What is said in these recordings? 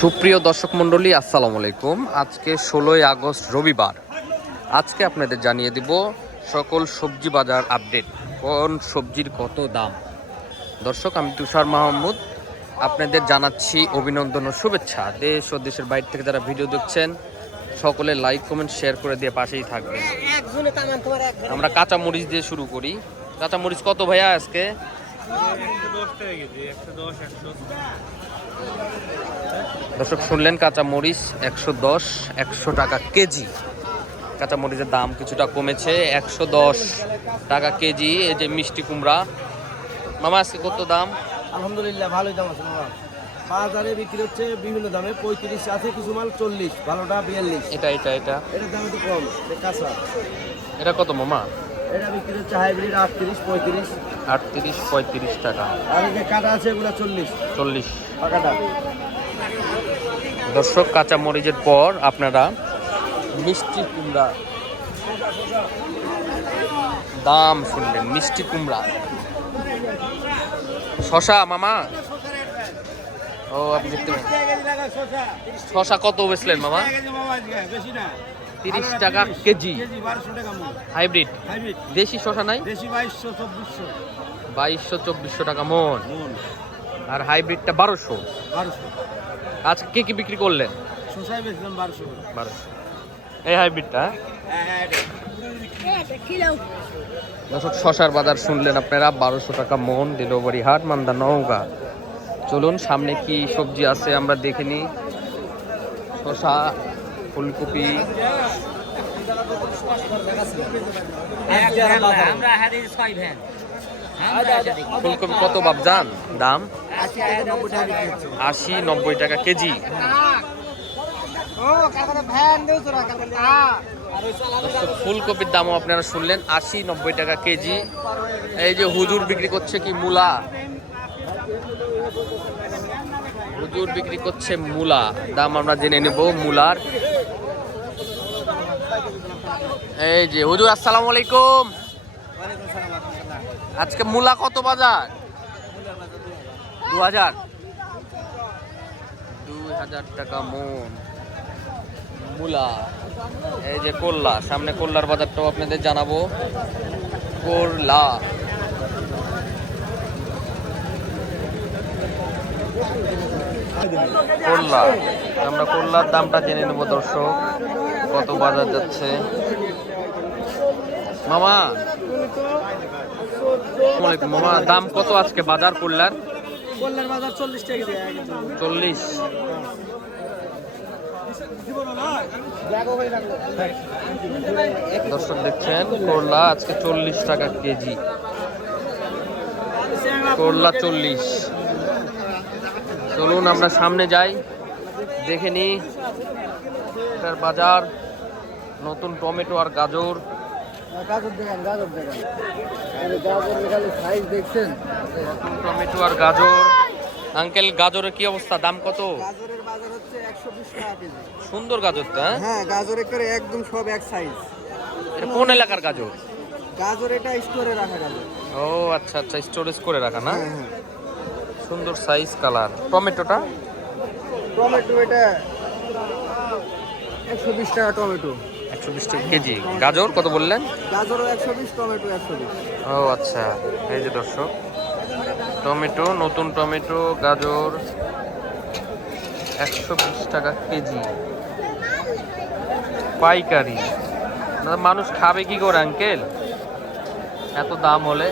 সুপ্রিয় দর্শক মণ্ডলী, আসসালামু আলাইকুম। আজকে 16ই আগস্ট রবিবার। আজকে আপনাদের জানিয়ে দিব সকল সবজি বাজার আপডেট, কোন সবজির কত দাম। দর্শক, আমি তুষার মাহমুদ আপনাদের জানাচ্ছি অভিনন্দন ও শুভেচ্ছা। দেশ ও দেশের বাইরে থেকে যারা ভিডিও দেখছেন সকলে লাইক কমেন্ট শেয়ার করে দিয়ে পাশেই থাকবেন। আমরা কাঁচা মরিচ দিয়ে শুরু করি। কাঁচা মরিচ কত ভাইয়া আজকে? দর্শক শুনলেন, কাঁচা মরিচ 110 টাকা কেজি। কাঁচা মরিচের দাম কিছুটা কমেছে, 110 টাকা কেজি। এই যে মিষ্টি কুমড়া মামা, আজকে কত দাম? আলহামদুলিল্লাহ ভালোই দাম আছে মামা। বাজারে বিক্রি হচ্ছে বিভিন্ন দামে, 35 আছে, কিছু মাল 40, ভালোটা 42। এটার দাম একটু কম, এটা কাঁচা। এটা কত মামা? এটা বিক্রি হচ্ছে হাইব্রিড 38-35। 38-35 টাকা। আর এই যে কাটা আছে এগুলো 40 পাকাটা। দর্শক, কাঁচা মরিচের পর আপনারা মিষ্টি কুমড়া দাম শুনলেন। মিষ্টি কুমড়া, শশা মামা, ও আপনি দেখতে পারেন। শশা কত বেচলেন মামা? 30 টাকা কেজি। হাইব্রিড দেশি শশা নাই? 2200-2400 টাকা মন। আর হাইব্রিডটা 1200। আজকে কি কি বিক্রি করলেন? শশাই বেচলাম 1200। এই হাইব্রিডটা। দর্শক, শশার বাজার শুনলেন আপনারা, 1200 টাকা মন। ডেলিভারি হাট, মান্দা, নওগাঁ। চলুন সামনে কি সবজি আছে আমরা দেখে নিই। শশা, ফুলকপি, ফুলকপি কত বাবজান দাম? 80-90 টাকা কেজি। ফুলকপির দামও আপনারা শুনলেন, 80-90 টাকা কেজি। এই যে হুজুর বিক্রি করছে কি মূলা, হুজুর বিক্রি করছে মূলা। দাম আমরা জেনে নেব মূলার। এই যে হুজুর, আসসালামু আলাইকুম। আজকে মূলা কত বাজার? 2000 টাকা মন মূলা। এই যে করলা, সামনে করলার বাজারটাও আপনাদের জানাবো। করলা আমরা করলার দামটা জেনে নেব দর্শক, কত বাজার যাচ্ছে। মামা মামা, দাম কত আজকে বাজার করলার? বাজার 40 টাকা। 40। দর্শক দেখছেন, করলা আজকে 40 টাকা কেজি। করলা 40। চলুন আমরা সামনে যাই, দেখে নিই এটার বাজার। নতুন টমেটো আর গাজর। দেখছেন, নতুন টমেটো আর গাজর। আঙ্কেল, গাজরের কি অবস্থা, দাম কত? গাজরের বাজার হচ্ছে 120 টাকা কেজি। সুন্দর গাজর তো। হ্যাঁ, গাজর একেবারে একদম সব এক সাইজ। এটা কোন এলাকার গাজর? গাজর এটা স্টোরে রাখা গাজর। ও আচ্ছা, স্টোরেজ করে রাখা না? হ্যাঁ। সুন্দর সাইজ, কালার। টমেটো এটা 120 টাকা টমেটো। 120 টাকা কেজি। গাজর কত বললেন? গাজরও 120, টমেটো 120। ও আচ্ছা, এই যে দর্শক, টমেটো, নতুন টমেটো, গাজর 120 টাকা কেজি পাইকারি। মানুষ খাবে কি করে আঙ্কেল এত দাম হলে?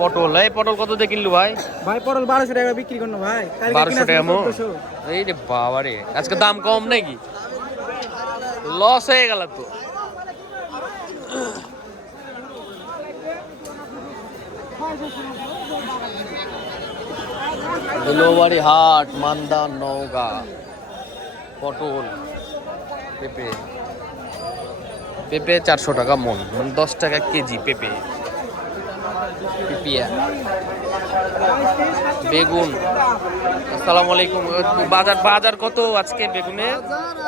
পটল, এই পটল কত দিয়ে কিনলু ভাই? পটল 1200 টাকা বিক্রি করনো ভাই। 1200 টাকা মন? এই রে বাবা রে, আজকে দাম কম নাকি? লস হয়ে গেল তো। ডেলিভারি হাট, মান্দা, নওগাঁ। পটল, পেঁপে 400 টাকা মন, মানে 10 টাকা কেজি পেঁপে। বেগুন, আসসালামু আলাইকুম। বাজার কত আজকে বেগুনের?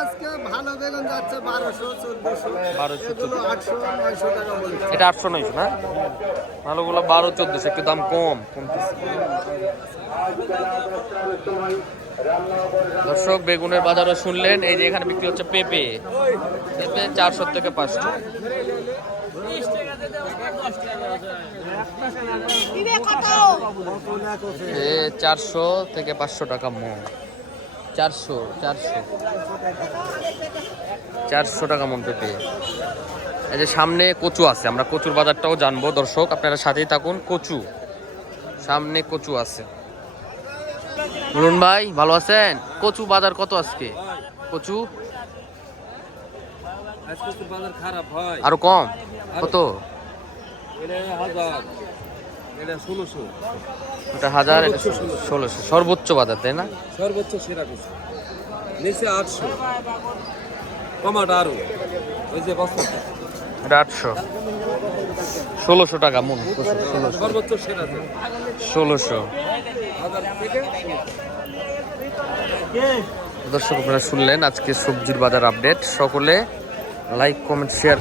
আজকে ভালো বেগুন যাচ্ছে 1200-1400। এটা 800-900 না? ভালোগুলো 1200-1400, একটু দাম কমতেছে। দর্শক বেগুনের বাজারও শুনলেন, এই যে এখানে বিক্রি হচ্ছে পেঁপে। পেঁপে 400 থেকে 500। এ 400 থেকে 500 টাকা মন। 400 টাকা মন পেঁপে। এই যে সামনে কচু আছে, আমরা কচুর বাজারটাও জানবো দর্শক, আপনারা সাথেই থাকুন। কচু, সামনে কচু আছে। বলুন ভাই, ভালো আছেন? কচু বাজার কত আজকে? কচু আজকে বাজার খারাপ হয়, আরো কম? কত? এটা 1000, এটা 1600, ওটা 1000, এটা 1600 সর্বোচ্চ বাজার, তাই না? সর্বোচ্চ সেরা কিছু নিচে 800, টমাটো আরো ওই যে বস্তা এটা 800, 1600 টাকা মন। 1600, সর্বোচ্চ সেরা 1600। 1000 থেকে। দর্শক আপনারা শুনলেন আজকে সবজির বাজার আপডেট। সকলে লাইক কমেন্ট শেয়ার